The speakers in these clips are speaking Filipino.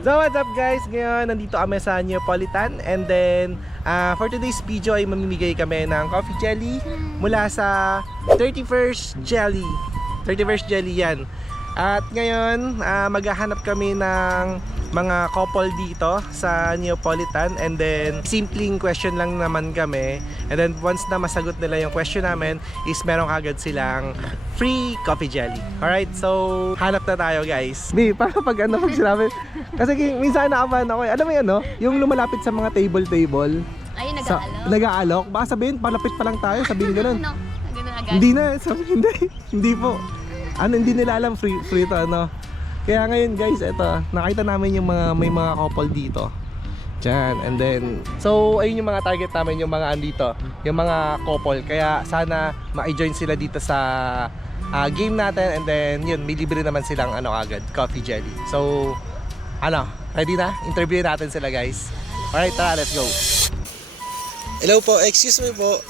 So what's up guys? Ngayon nandito kami sa Neapolitan. And then for today's video ay mamimigay kami ng coffee jelly mula sa 31st Jelly. 31st Jelly yan. At ngayon maghahanap kami ng mga couple dito sa Neapolitan. And then simpleng question lang naman kami. And then once na masagot nila yung question namin is meron kagad silang free coffee jelly. Alright, so hanap na tayo guys. Di, para pag ano pag sinabi. Kasi minsan nakabahan ako eh. Alam mo yan no? Yung lumalapit sa mga table. Ay, Nag-aalok. Nag-aalok? Baka sabihin, palapit pa lang tayo. Sabihin ganun. Ano? Ganun agad. Hindi na. Sabihin, hindi po. Ano, hindi nila alam free to ano. Kaya ngayon guys, eto, nakita namin yung may mga couple dito. Diyan, and then so ayun yung mga target namin, yung mga andito, yung mga couple. Kaya sana ma-join sila dito sa game natin. And then yun, may libre naman silang ano agad, coffee jelly. So ano, ready na? Interview natin sila guys. Alright, tara, let's go. Hello po, excuse me po.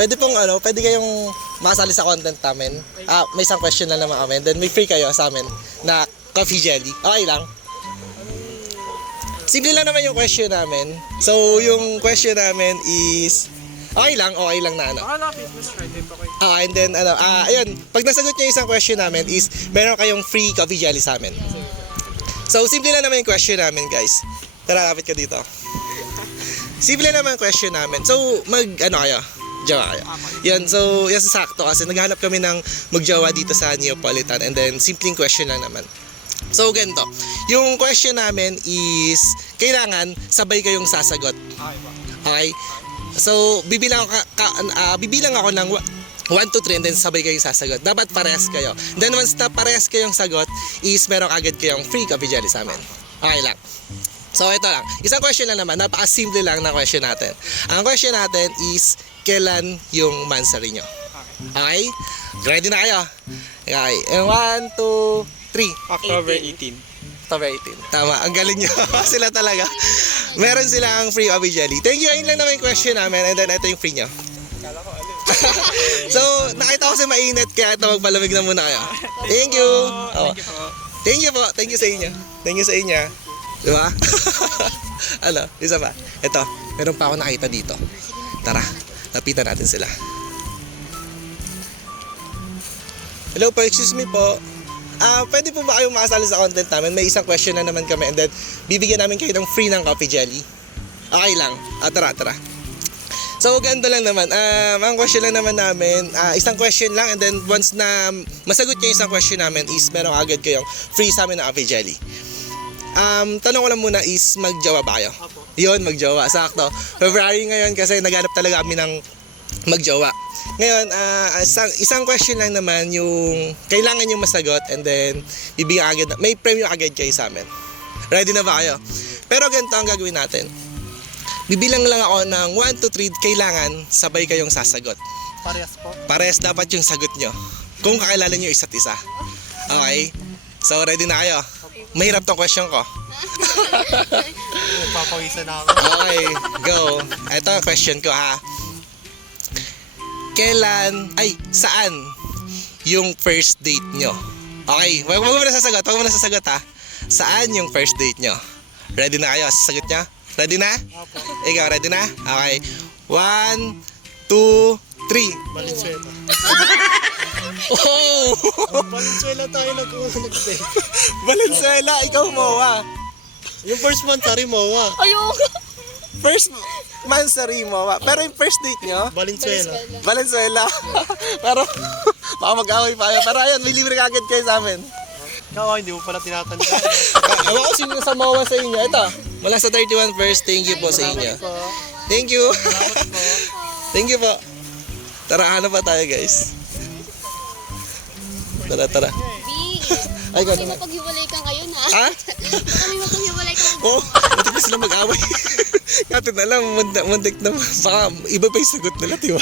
Pwede kayong makasali sa content namin. May isang question lang naman kami. Then may free kayo sa amin na coffee jelly. Okay lang. Simple lang naman yung question namin. So yung question namin is okay lang na ano. And then ayun, pag nasagot niyo yung isang question namin is meron kayong free coffee jelly sa amin. So simple lang naman yung question namin, guys. Tara, lapit ka dito. Simple naman question namin. So, jowa kayo. Yan, so, yan sakto kasi naghahanap kami ng magjowa dito sa Neapolitan. And then, simpleng question lang naman. So, ganito. Yung question namin is, kailangan sabay kayong sasagot. Okay? So, bibilang ako ng 1 to 3 and then sabay kayong sasagot. Dapat parehas kayo. Then, once na parehas kayong sagot, is meron agad kayong free coffee jelly sa amin. Okay lang. So ito lang, isang question lang naman, napaka-simple lang na question natin. Ang question natin is, kailan yung mansari nyo? Okay? Ready na kayo? Okay, 1, 2, 3. October 18. October 18. Tama, ang galing nyo. Sila talaga. Meron silang free coffee jelly. Thank you, ayun lang naman yung question namin. And then ito yung free nyo. So, nakita ko kasi mainit, kaya ito magpalamig na muna kayo. Thank you. Thank you po. Thank you sa inyo. Thank you sa inyo. Diba? Ano, isa pa. Ito, meron pa ako nakita dito. Tara, lapitan natin sila. Hello po, excuse me po. Pwede po ba kayong makasali sa content namin? May isang question na naman kami and then bibigyan namin kayo ng free ng coffee jelly. Okay lang. Tara. So, ganito lang naman. Ang question lang naman namin, isang question lang and then once na masagot nyo yung isang question namin is meron agad kayong free sa amin ng coffee jelly. Tanong ko lang muna is magjowa ba kayo? Yun, magjowa, sakto. February ngayon kasi naghanap talaga kami ng magjowa. Ngayon, isang question lang naman yung kailangan yung masagot and then bibigyan agad, may premium agad kayo sa amin. Ready na ba kayo? Pero ganito ang gagawin natin. Bibilang lang ako ng 1 to 3, kailangan sabay kayong sasagot. Parehas po. Parehas dapat yung sagot nyo. Kung kakilala nyo isa't isa. Okay? So, ready na kayo? Mahirap tong question ko. Papawisan na ako. Okay, go. Ito ang question ko ha. Saan yung first date nyo? Okay, wag mo na sasagot ha. Saan yung first date nyo? Ready na kayo? Sasagot nyo? Ready na? Opo. Ikaw, ready na? Okay. 1, 2, 3. Valenzuela. Oh! Valenzuela tayo nag-date. Valenzuela, ikaw mowa. Yung first month, sorry mo, Ayoko. First mansari mowa. Pero yung first date nyo? Valenzuela. Valenzuela. Pero baka mag-away pa kayo. Pero ayun, may libre kagad kayo sa amin. Ikaw, hindi mo pala tinatanda. Ewan ko sino sa mowa sa inyo. Ito, mula sa 31 first, thank you po sa inyo. Thank you. Thank you po. Tara, hanap pa tayo guys. Tara. Ay, Baka may mapaghiwalay ka ngayon ha. Ha? Baka may mapaghiwalay ka ngayon. Oh, ba't ba sila mag-away? Natin alam, muntik na. Baka iba pa yung sagot nila, diba?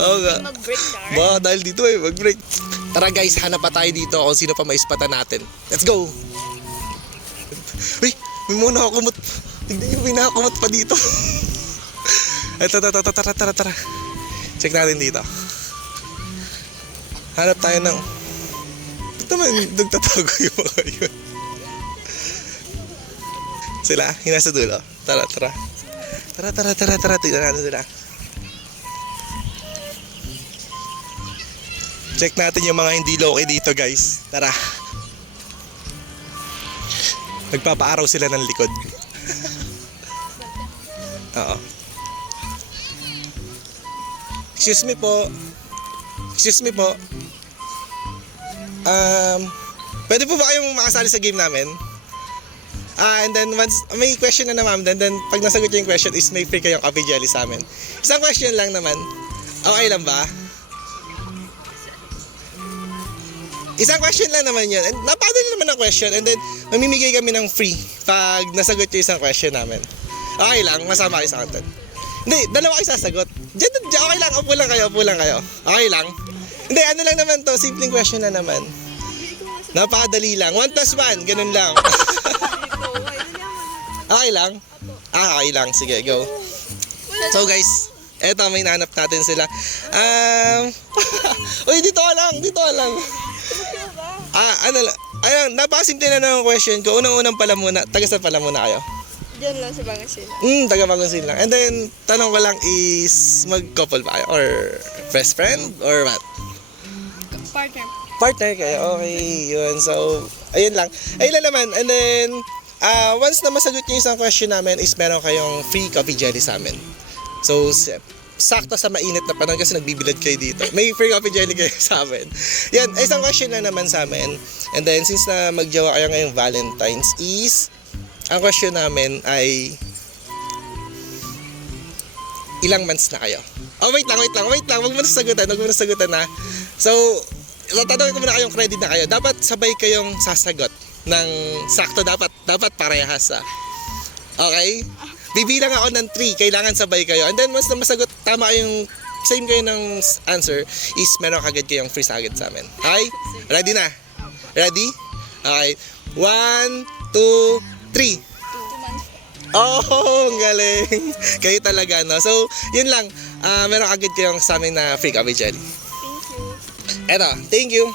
Oo nga. Mag-break ka. Baka dahil dito mag-break. Tara guys, hanap pa tayo dito kung sino pa maispatan natin. Let's go! Uy, may muna ako kumot. Tignan nyo, may nakakumot pa dito. Ito, tara. Check natin dito. Hanap tayo ng... Ba't naman nagtatago yung mga yun? Sila, yung nasa dulo. Tara. Tignan natin sila. Check natin yung mga hindi low-key dito, guys. Tara. Nagpapaaraw sila ng likod. Oo. Excuse me po. Pwede po ba kayong makasali sa game namin? And then once may question na naman, then pag nasagot yung question is may free kayong coffee jelly sa amin. Isang question lang naman. Okay lang ba? Isang question lang naman yun. And napadali naman ang question and then mamimigay kami ng free pag nasagot yung isang question namin. Okay lang, masama kayo sa content. Hindi, dalawa kayo sasagot. Diyan, okay lang, upo lang kayo. Okay lang. Hindi, ano lang naman to, simpleng question na naman. Napakadali lang. 1 plus 1, ganun lang. Okay lang? Okay lang. Sige, go. So guys, eto may nahanap natin sila. Uy, dito ka lang. Ano lang. Ayun, napakasimple na ng question ko. Unang-unang pala muna. Taga-saan pala muna kayo? Diyan lang sa Bangasin. Taga-Bangasin lang. And then, tanong ko lang is, mag-couple ba kayo? Or best friend? Or what? Partner. Partner kayo. Okay, yun. So, ayun lang. Ayun lang naman. And then, once na masagot nyo yung isang question namin is meron kayong free coffee jelly sa amin. So, sakto sa mainit na panahon kasi nagbibilad kayo dito. May free coffee jelly kayo sa amin. Yan, isang question na naman sa amin. And then, since na magjowa kayo ngayong Valentine's is, ang question namin ay, ilang months na kayo? Oh, wait lang. Huwag mo na sagutan na. So, tatanungin ko muna kayong credit na kayo. Dapat sabay kayong sasagot ng sakto. Dapat parehas. Okay? Bibilang ako ng 3. Kailangan sabay kayo. And then, once na masagot, tama kayong same kayo ng answer, is meron kagad kayong free sagad sa amin. Okay? Ready na? Ready? Okay. 1, 2, 3. Oh, ang galing. Kayo talaga, no? So, yun lang. Meron kagad kayong sa amin na free coffee jelly. Eto, thank you.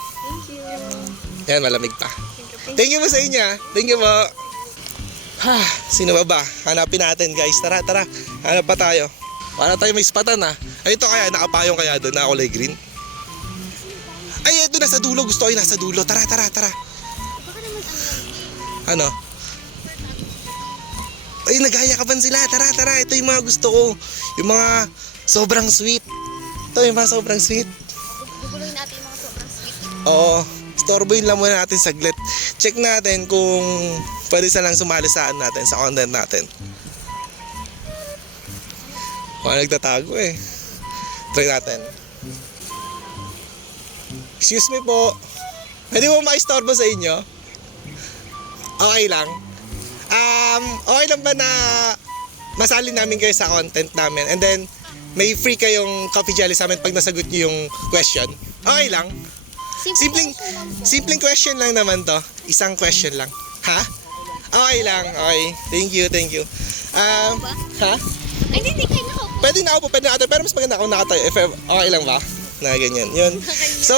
Yan, malamig pa. Thank you po sa inyo. Thank you po. Sino ba? Hanapin natin, guys. Tara. Hanap pa tayo. Para tayo may spatan, Ay, ito kaya, nakapayong kaya doon na kulay green. Ay, ito nasa dulo. Gusto ko yung nasa dulo. Tara. Ano? Ay, nag-ayakapan sila. Tara. Ito yung mga gusto ko. Yung mga sobrang sweet. Ito yung mga sobrang sweet. Guguloy natin yung mga sobrang sweet. Oo. Storboyin lang muna natin saglit. Check natin kung pwede silang sumali sa natin, sa content natin. Nagtatago eh. Try natin. Excuse me po. Pwede mo makistorbo sa inyo? Okay lang. Okay lang ba na masali namin kayo sa content namin and then may free kayong coffee jelly sa amin pag nasagot niyo yung question? Okay lang. Simpleng question lang naman to. Isang question lang. Ha? Okay lang. Okay. Thank you. Ha? Ay, hindi kayo nakaupo. Pwede nakatayo. Pero mas maganda kung nakatayo. If okay lang ba? Na ganyan. Yun. So,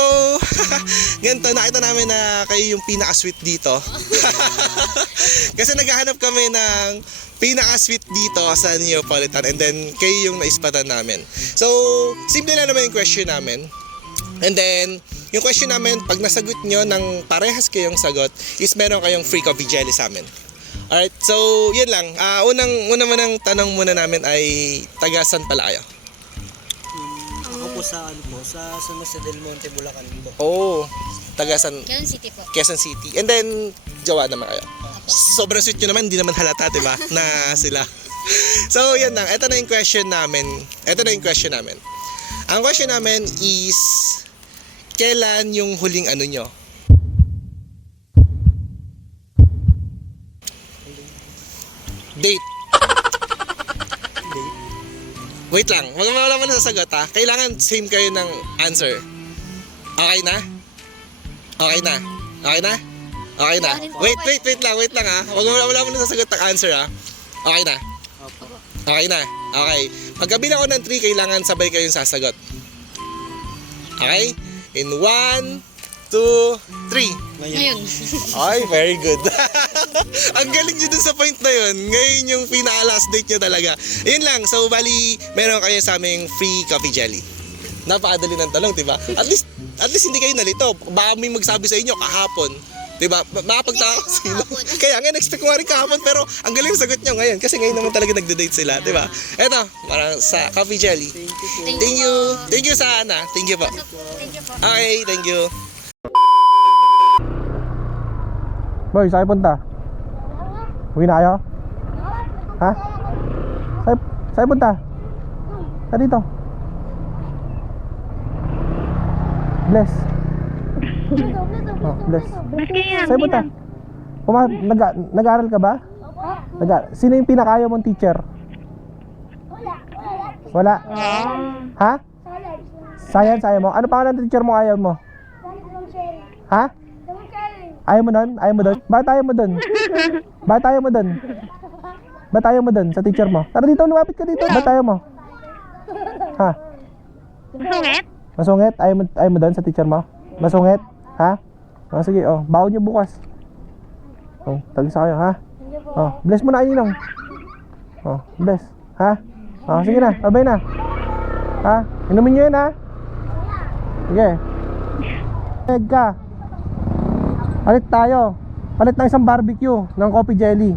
ganito. Nakita namin na kayo yung pinaka-sweet dito. Kasi naghahanap kami ng pinaka-sweet dito sa Neapolitan. And then, kayo yung naispatan namin. So, simple lang naman yung question namin. And then, yung question namin, pag nasagot nyo ng parehas kayong sagot, is meron kayong free coffee jelly sa amin. Alright, so yun lang. Una manang tanong muna namin ay taga-san pala kayo? Ako po sa San Jose del Monte, Bulacan po. Oh, taga-san? Quezon City po. Quezon City. And then, jowa naman kayo? Sobrang sweet nyo naman, hindi naman halata, diba? Na sila. So, yan lang. Ito na yung question namin. Ang question namin is, kailan yung huling ano nyo? Date. Wait lang, wala mo na sasagot ha. Kailangan same kayo ng answer. Okay na? Wait lang ha. Wala mo na sasagot ng answer ha. Okay na? Okay. Pagkabilang ko ng 3, kailangan sabay kayong sasagot. Okay? In 1, 2, 3. Ngayon. Ay, very good. Ang galing nyo dun sa point na yun. Ngayon yung pinaka-last date nyo talaga. Yun lang. So, bali, meron kayo sa aming free coffee jelly. Napakadali ng tanong, diba? At least hindi kayo nalito. Baka may magsabi sa inyo kahapon. Diba? Makapagtaka ko sila. Kaya nga, expect ko nga rin kahapon. Pero ang galing yung sagot nyo ngayon. Kasi ngayon naman talaga nagde-date sila. Diba? Eto, parang sa coffee jelly. Thank you. Thank you sa Ana. Thank you po. Thank you po. Okay, thank you. Boy, saan punta? Uwi na kayo? Ha? Saan punta? Saan dito? Bless. Oh, bless. Saan punta? Nag-aaral ka ba? Sino yung pinakayaw mong teacher? Wala. Ha? Science ayaw mo? Ano pangalan ng teacher mo ayaw mo? Ha? Ayaw mo nun? Ayaw mo dun? Bakit ayaw mo dun? Bakit ayaw mo dun? Bakit ayaw mo dun sa teacher mo? Tara dito, lumapit ka dito. Bakit ayaw mo? Ha? Masungit? Masungit? Ayaw mo dun sa teacher mo? Masungit? Ha? Oh, sige, oh. Baon niyo bukas. Oh, tagisa kayo, ha? Oh, bless mo na Ninong. Oh, bless. Ha? Oh, sige na, abay na. Ha? Inumin niyo yun, ha? Sige. Egg ka. Palit tayo. Palit na isang barbecue ng coffee jelly.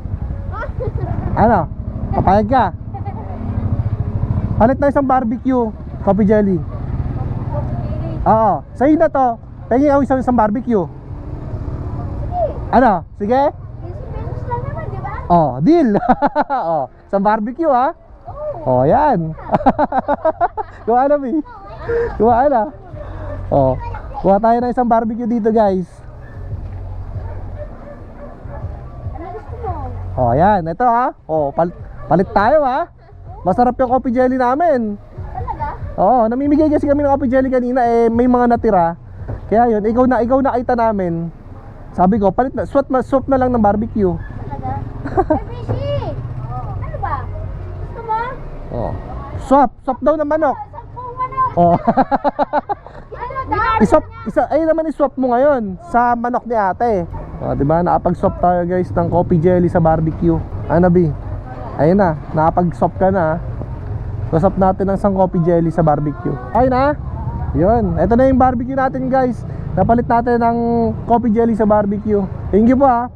Ano? Papayag ka? Palit na isang barbecue coffee jelly. Oo. Sa'yo na to. Pengi ako isang barbecue. Ano? Sige? Pesos lang naman, di ba? Oh, deal. Oh, isang barbecue ha. Oh, yan. Kuha na, Mi. Kuha na. Oh. Kuha tayo ng isang barbecue dito, guys. Oh, yan. Ito ha. Oh, palit tayo ha. Masarap yung coffee jelly namin. Talaga? Oo, namimigay kasi kami ng coffee jelly kanina, eh may mga natira. Kaya yun, ikaw nakita namin. Sabi ko, palit na, swap na lang ng barbecue. Talaga? Ay, Bishi! Ano ba? Gusto mo? Oh. Swap daw ng manok. Sampung manok! Oh. Ano daw? Ay naman i-swap mo ngayon sa manok ni ate. Oh, di ba? Nakapag-swap tayo guys ng coffee jelly sa barbecue. Ano Bi? Ayun na, nakapag-swap ka na. Swap natin ng isang coffee jelly sa barbecue. Ayun na. Yun, ito na yung barbecue natin guys. Napalit natin ng coffee jelly sa barbecue. Thank you po ha.